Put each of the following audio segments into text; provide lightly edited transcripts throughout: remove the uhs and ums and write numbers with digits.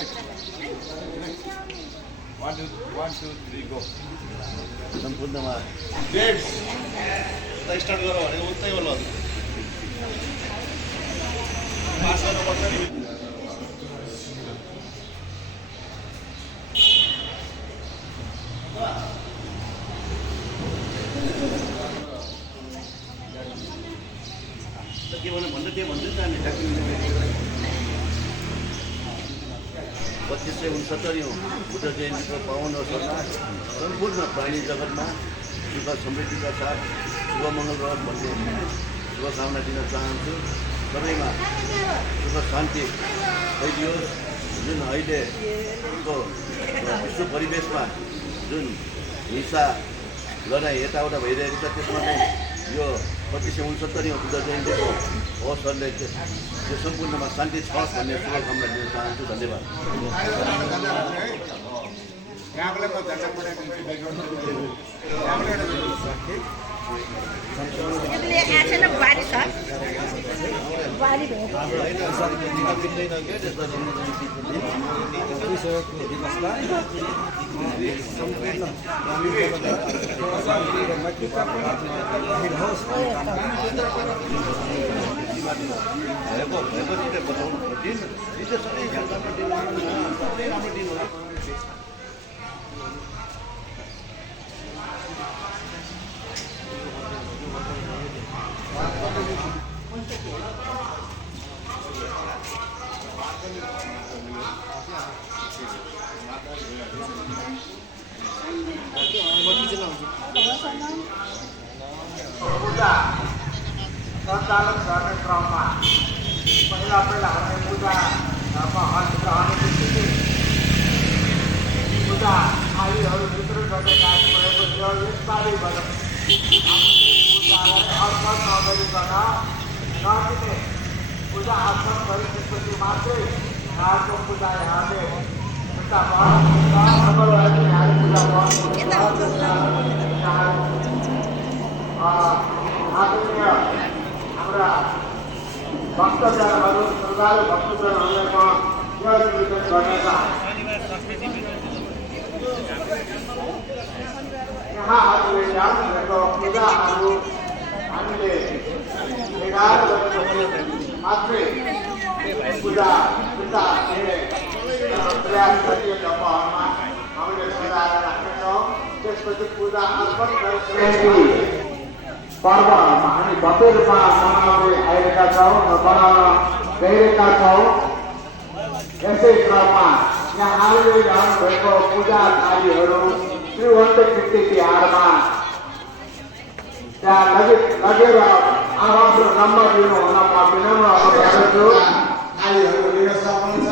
1, 2, 3, go. सम्पूर्णमा Dates. Start गरौँ भनेको उतै होला पास गर्नुपर्छ नि के भन्नु भन्दै त्यो भन्दै जाने 2569 बुद्ध जयन्तीको पावन अवसरमा सम्पूर्ण प्राणी जगतमा सुख समृद्धिका साथ शुभ मङ्गल रहोस् भन्ने शुभकामना दिन चाहन्छु सबैमा सुख शान्ति भइदियोस् जुन अहिलेको विश्व परिवेशमा जुन हिंसा लडाइँ यताउता भइरहेको छ त्यसमा चाहिँ यो 2569 बुद्ध जयन्तीको अवसरले यो सम्पूर्णमा शान्ति छस् भन्ने शुभकामना दिन चाहन्छु धन्यवाद पूजा सञ्चालन गर्ने क्रममा पहिला हामी पूजामा अनुष्ठित पूजा आयुहरू वितरण गर्ने कार्यक्रमको थियो यसपालि पूजालाई अर्पण नगरिकन नदिने पूजा अर्पण गरिसकेपछि मात्रै यहाँको पूजा यहाँले पूजा आदरणीय हाम्रा भक्तजनहरू श्रद्धालु भक्तजनहरूलाई म यो निवेदन गर्न चाहन्छु यहाँहरूले जानुभएको पूजाहरू हामीले 11 बजेपछि मात्रै पूजा दिने प्रयास गरिएको पहलमा हामीले सजाएर राख्नेछौँ त्यसपछि पूजा अर्पण गरेपछि पर्वहरूमा हामी भव्य रूपमा मनाउँदै आएका छौँ र बनाउन गइरहेका छौँ यसै क्रममा यहाँहरूले ल्याउनुभएको पूजा थालीहरू त्रिवन्त कृति तिहारमा त्यहाँ लगेर आवाज र नम्बर दिनु हुन म विनम्र अनुरोध गर्छु थालीहरू लिन सक्नुहुन्छ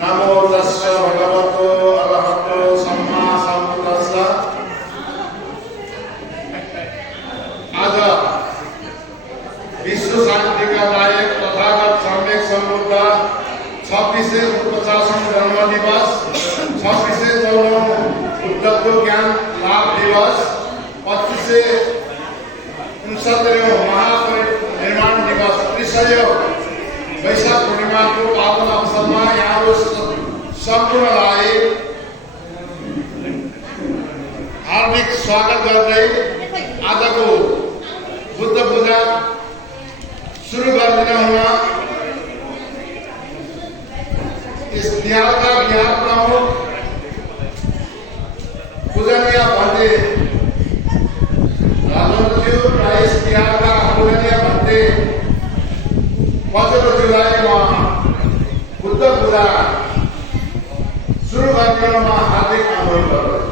नमो तस्स भगवतो अरहतो सम्मा सम्बुद्धस्स आज विश्व शान्तिका नायक तथागत सम्यक सम्बुद्ध 2649 जन्म दिवस 2654 बुद्धको ज्ञान लाभ दिवस 2569 महापरिनिर्वाण दिवस त्रिशय वैशाख पूर्णिमाको पावन अवसरमा यहाँहरू सम्पूर्णलाई हार्दिक स्वागत गर्दै आजको बुद्ध पूजा सुरु गरिदिन हुन यस तिहारका बिहार प्रमुख पूजनीय भन्थे राजज्यू र यस तिहारका पूजनीय भन्थे 15 जुलाईमा बुद्ध पूजा सुरु गरिदिनमा हार्दिक अनुरोध गर्दछु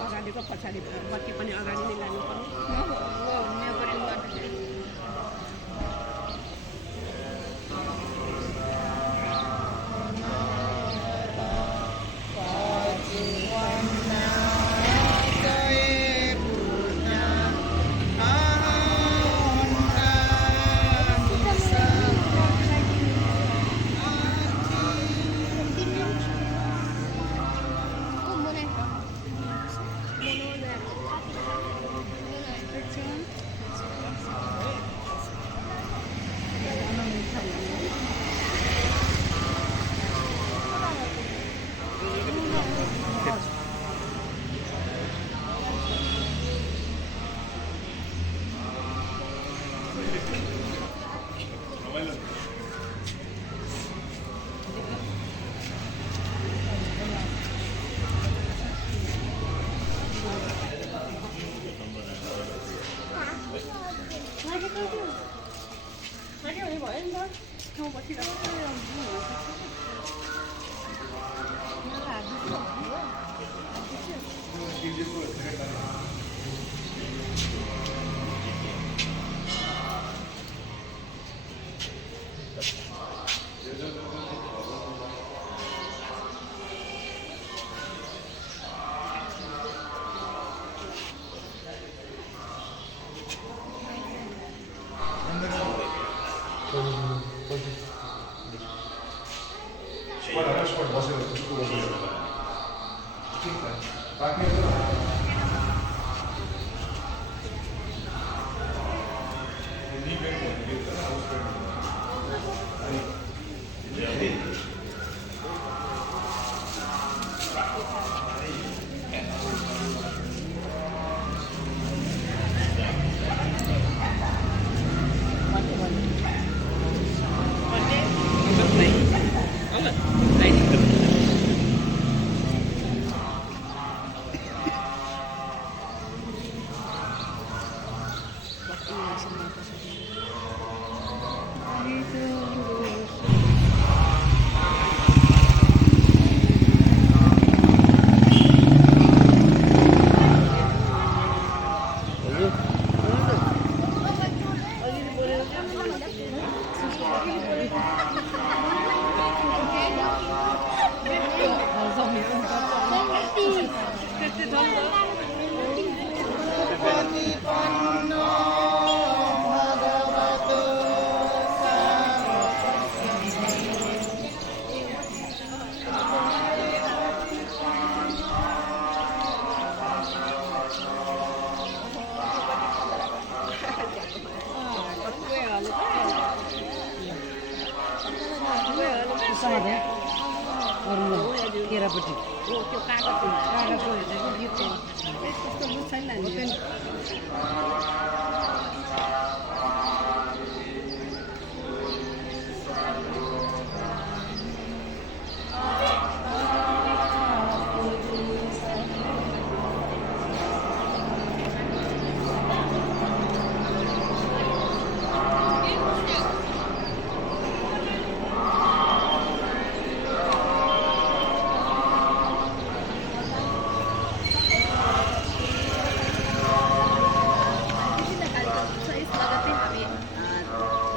Agadi ko pasali pa. Pati pa ni agadi nila no kami.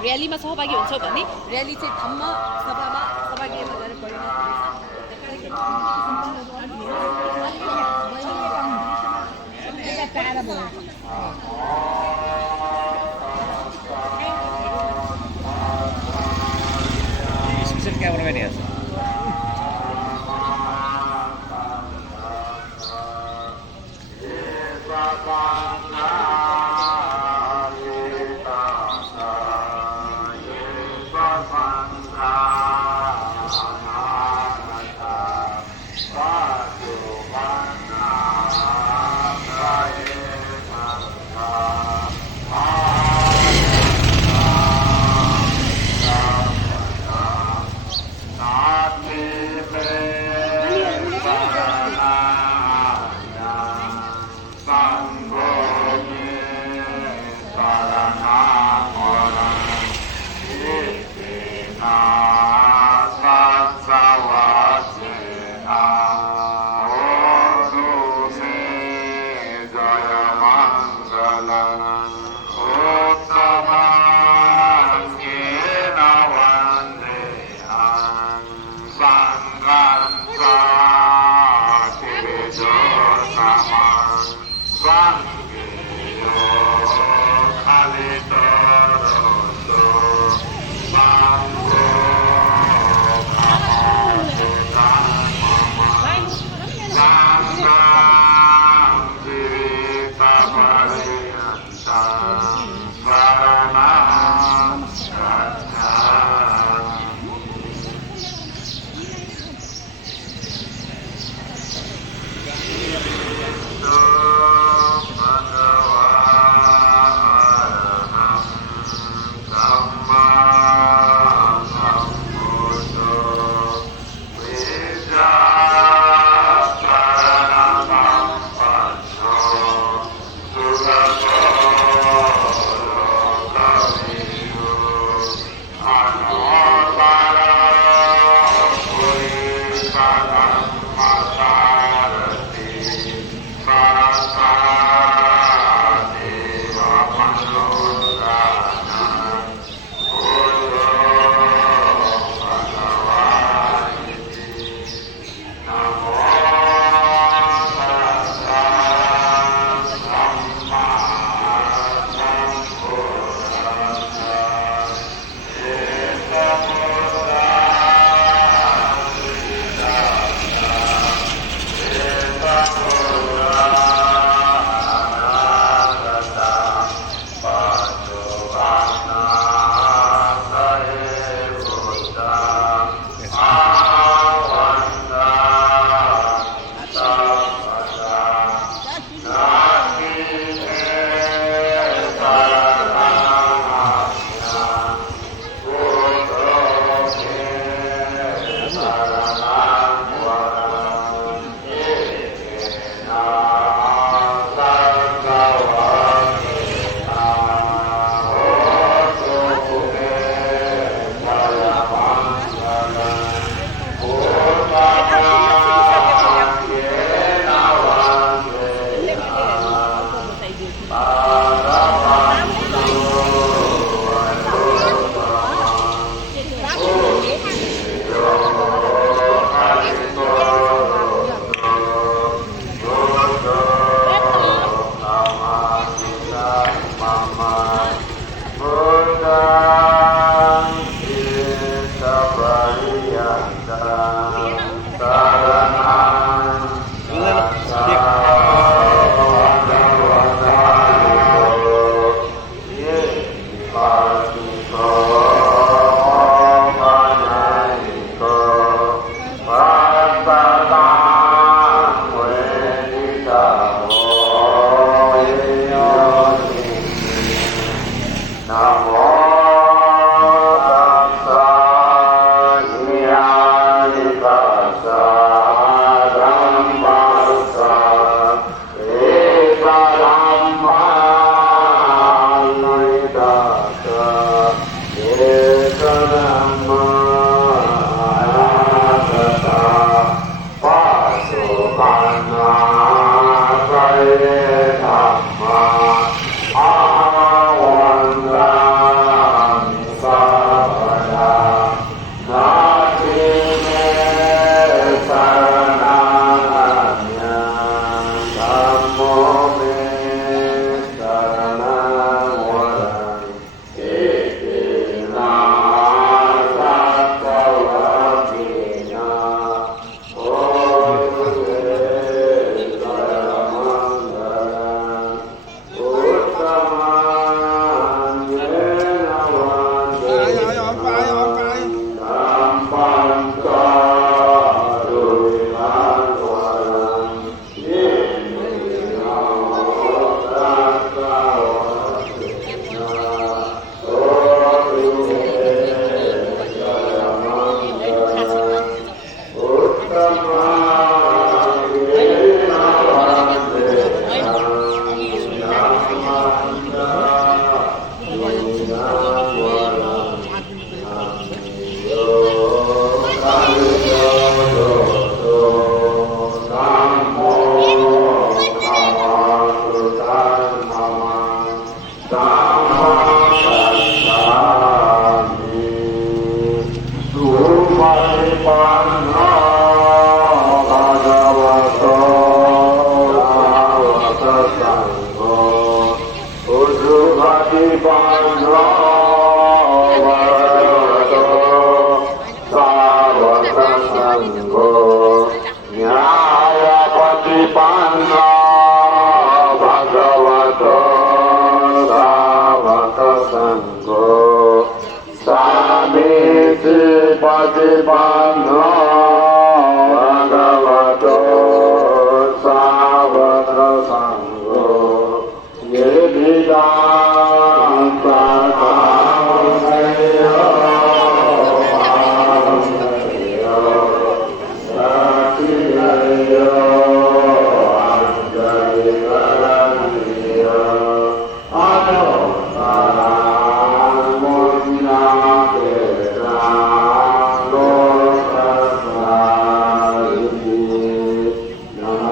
र्यालीमा सहभागी हुन्छ भने र्याली चाहिँ धम्म सभामा सहभागी गरेर परिणत हुनेछ। स्पेशल क्यामेराम्यान हेर्छ। Sango อุสุปฏิปันโนภะคะวะโตสาวกสังโฆญาณปฏิปันโนภะคะวะโตสาวกสังโฆสามิจิปฏิปันโนภะคะวะโตสาวกสังโฆเยติตังสะทาเวโยสัพพิโยอัจจริกรังโยอนุตตรังมุญญาเตตังโลกัสสารินะโม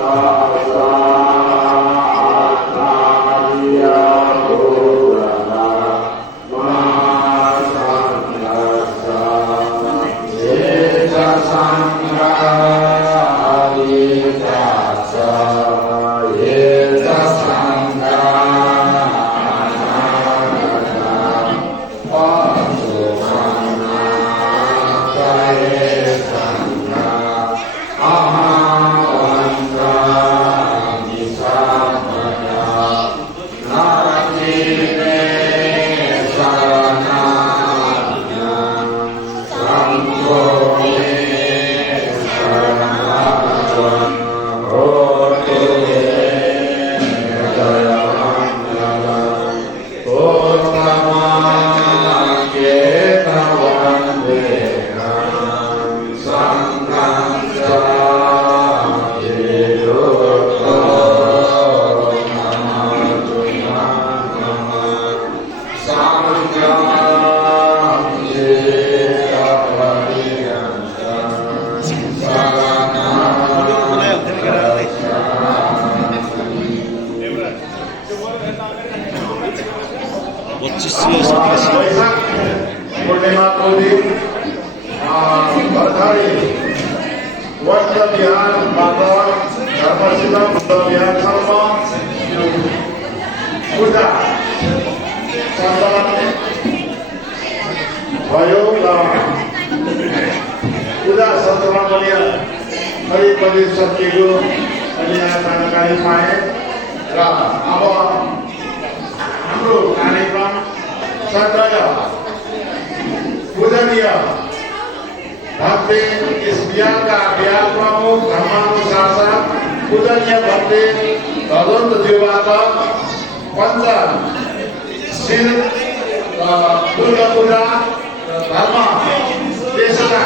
ตัสสะภะคะวะโตพุทธังมะสังกัสสะเยจะสังฆาริกัสสะเยจะสังฆาปัสสุมานาคาเยสังฆาอะหังวันตามิสัมปยานาทิเมสารนาสังโฆเมสารนาโหตุเตจยมันนะโอตมาเกตวันเดนะสังฆังสาเยโยโตนะมาตุนะนะมาสังฆังเยตวะริยังสังสารนา 멋지시겠습니다. वैशाख पूर्णिमा को दिन बरखारी वस्त्र विहारबाट धर्मशिला बुद्ध विहारसम्म पूजा सञ्चालन भयो र पूजा सञ्चालन पनि करिब सकिएको अनि यहाँ जानकारी पाएँ र अब हाम्रो कार्यक्रम श्रद्धेय पूजनीय भक्ते इस बिहार का बिहार प्रमुख धर्मानुसार साथ पूजनीय भक्ते भगवन्त ज्यूबाट पञ्चशील दुर्गा पूजा धर्म देशना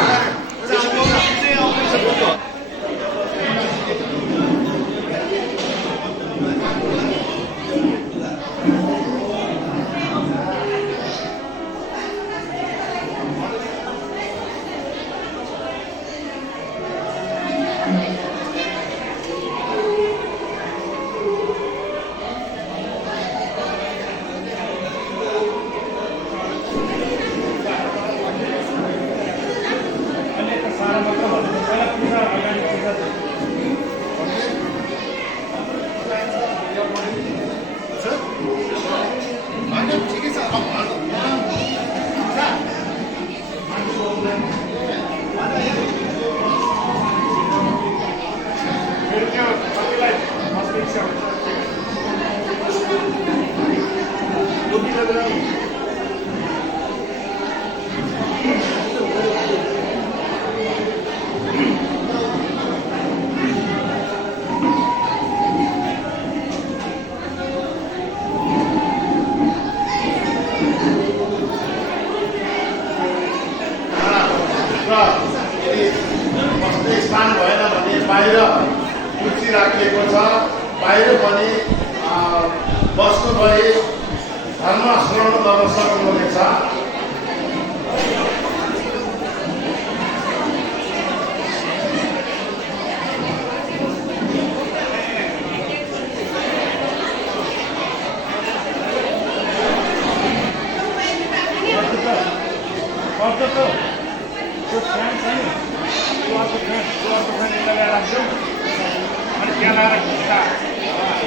स्थान भएन भने बाहिर कुर्सी राखिएको छ बाहिर पनि बस्नु भए धर्म श्रवण गर्न सक्नुहुनेछ Keluar ke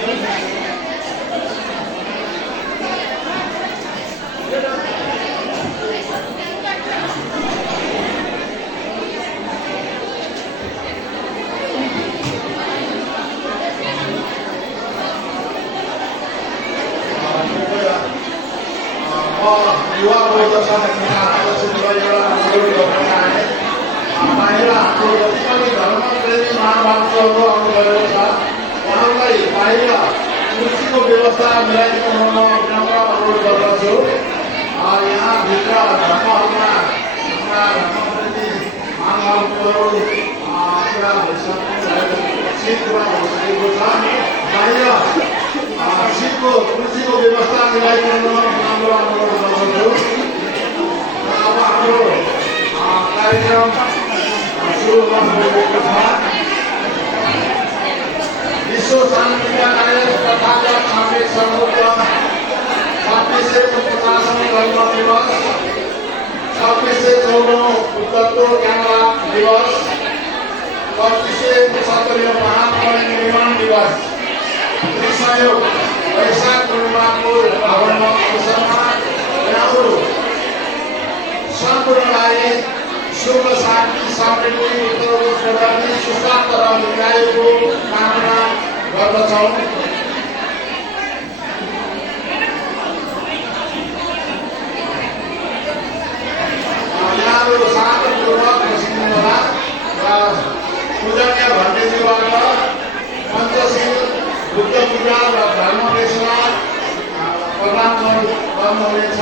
युवा संरक्षण बाहिर हाम्रो जति पनि धर्मप्रेमी महाभारतहरूको आउनु भएको छ उहाँलाई बाहिर कुर्सीको व्यवस्था मिलाइदिनु विनम्र अनुरोध गर्दछु यहाँभित्र धर्महरूमा हाम्रा धर्मप्रेमी महाभारतहरू कुरा भइसकेको छ बाहिर सिटको कुर्सीको व्यवस्था मिलाइदिनु विनम्र अनुरोध गर्दछु अब हाम्रो कार्यक्रम सुरु गर्नुभएको छ विश्व शान्तिका नायक तथागत साम्यक सङ्घको 2650औं जन्म दिवस 2614औं बुद्धत्व ज्ञानलाभ दिवस 2570औं महान परिनिर्वाण दिवस त्रिसंयोग वैशाख पूर्णिमाको पावन अवसरमा यहाँहरू सम्पूर्णलाई शुभ शान्ति समृद्धि उत्तरोत्तर प्रगति सुस्वास्थ्य र दीर्घायुको कामना गर्दछौँ यहाँहरू शान्तपूर्वक बसिनुहोला र पूजनीय भण्डेजीबाट पञ्चशील बुद्ध पूजा र धर्म देशना प्रदान गर्नुहुनेछ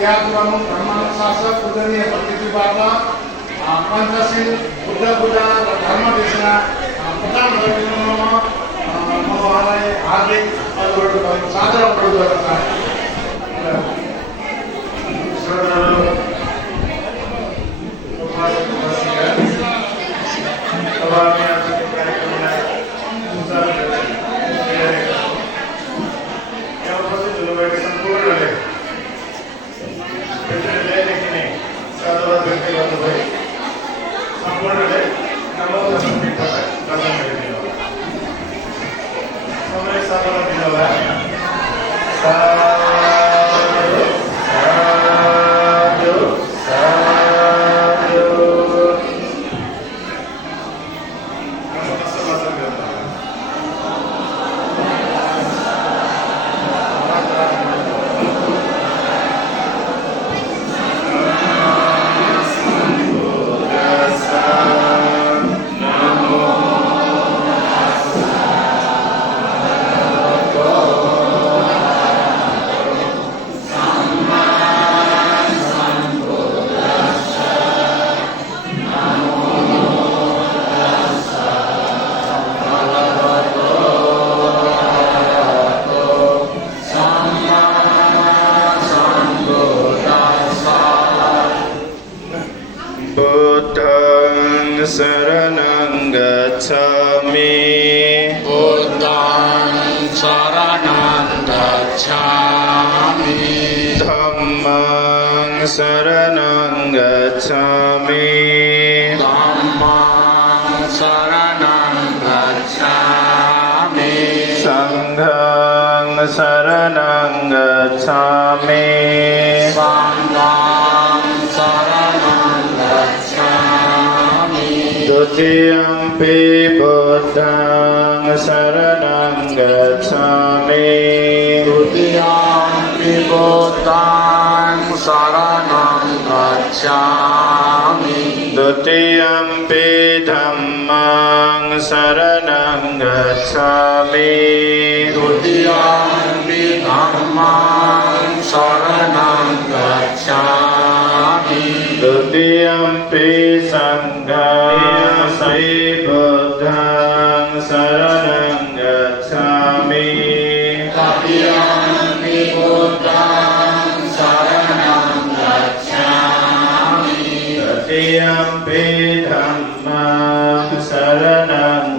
त्याग प्रमुख धर्मानुशासक पूजनीय भण्डेजीबाट पञ्चशील बुद्ध पूजा र धर्म देशना प्रदान गरिदिनुमा म उहाँलाई हार्दिक सादर अनुरोध गर्न चाहन्छु शरणं गच्छामि बुद्धं शरणं गच्छामि धम्मं शरणं गच्छामि धम्मं शरणं गच्छामि संघं शरणं गच्छामि संघं शरणं गच्छामि द्वितीयम्पि बुद्धं शरणं गच्छामि द्वितीयम्पि बुद्धं शरणं गच्छामि द्वितीयम्पि धम्मं शरणं गच्छामि द्वितीयम्पि धम्मं शरणं गच्छामि द्वितीयम्पि संघं बुद्धं शरणं गच्छामि तृतीयम्पि बुद्धं शरणं गच्छामि तृतीयम्पि धम्मं शरणं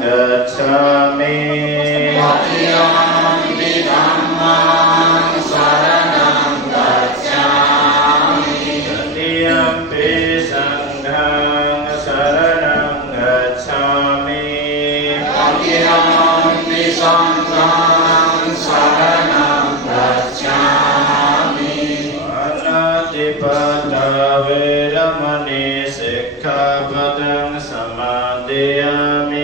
Sangam Saranam Gacchami Anatipada Veramani Sikkhapadang Samadhiyami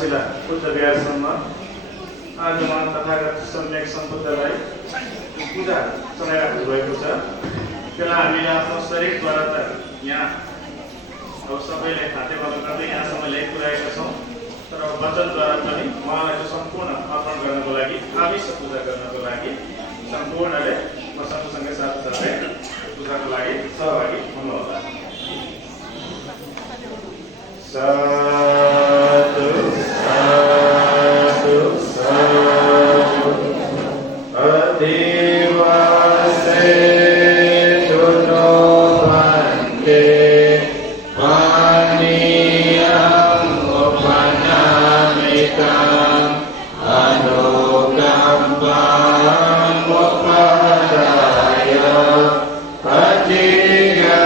Sila Buddha Vyasama Ajaman Tathagat Samyak Sambuddhalai पूजा चलाइराख्नु भएको छ त्यसलाई हामीले आफ्नो शरीरद्वारा त यहाँ अब सबैले खाद्यबाट गर्दै यहाँसम्म ल्याइ पुर्याएका छौँ तर वचनद्वारा पनि उहाँलाई सम्पूर्ण अर्पण गर्नको लागि आविष पूजा गर्नको लागि सम्पूर्णले प्रसङ्गसँगै साथसाथै पूजाको लागि सहभागी हुनुहोला साधु साधु साधु अधिवासे दुनो भन्ते पानीयं उपनामितं अनुकम्पं उपदाय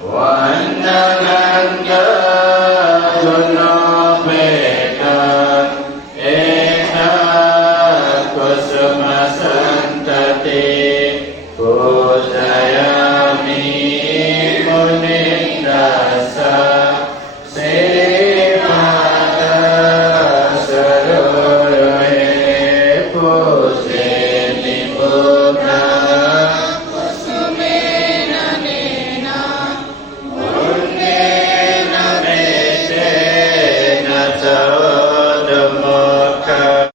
Wanda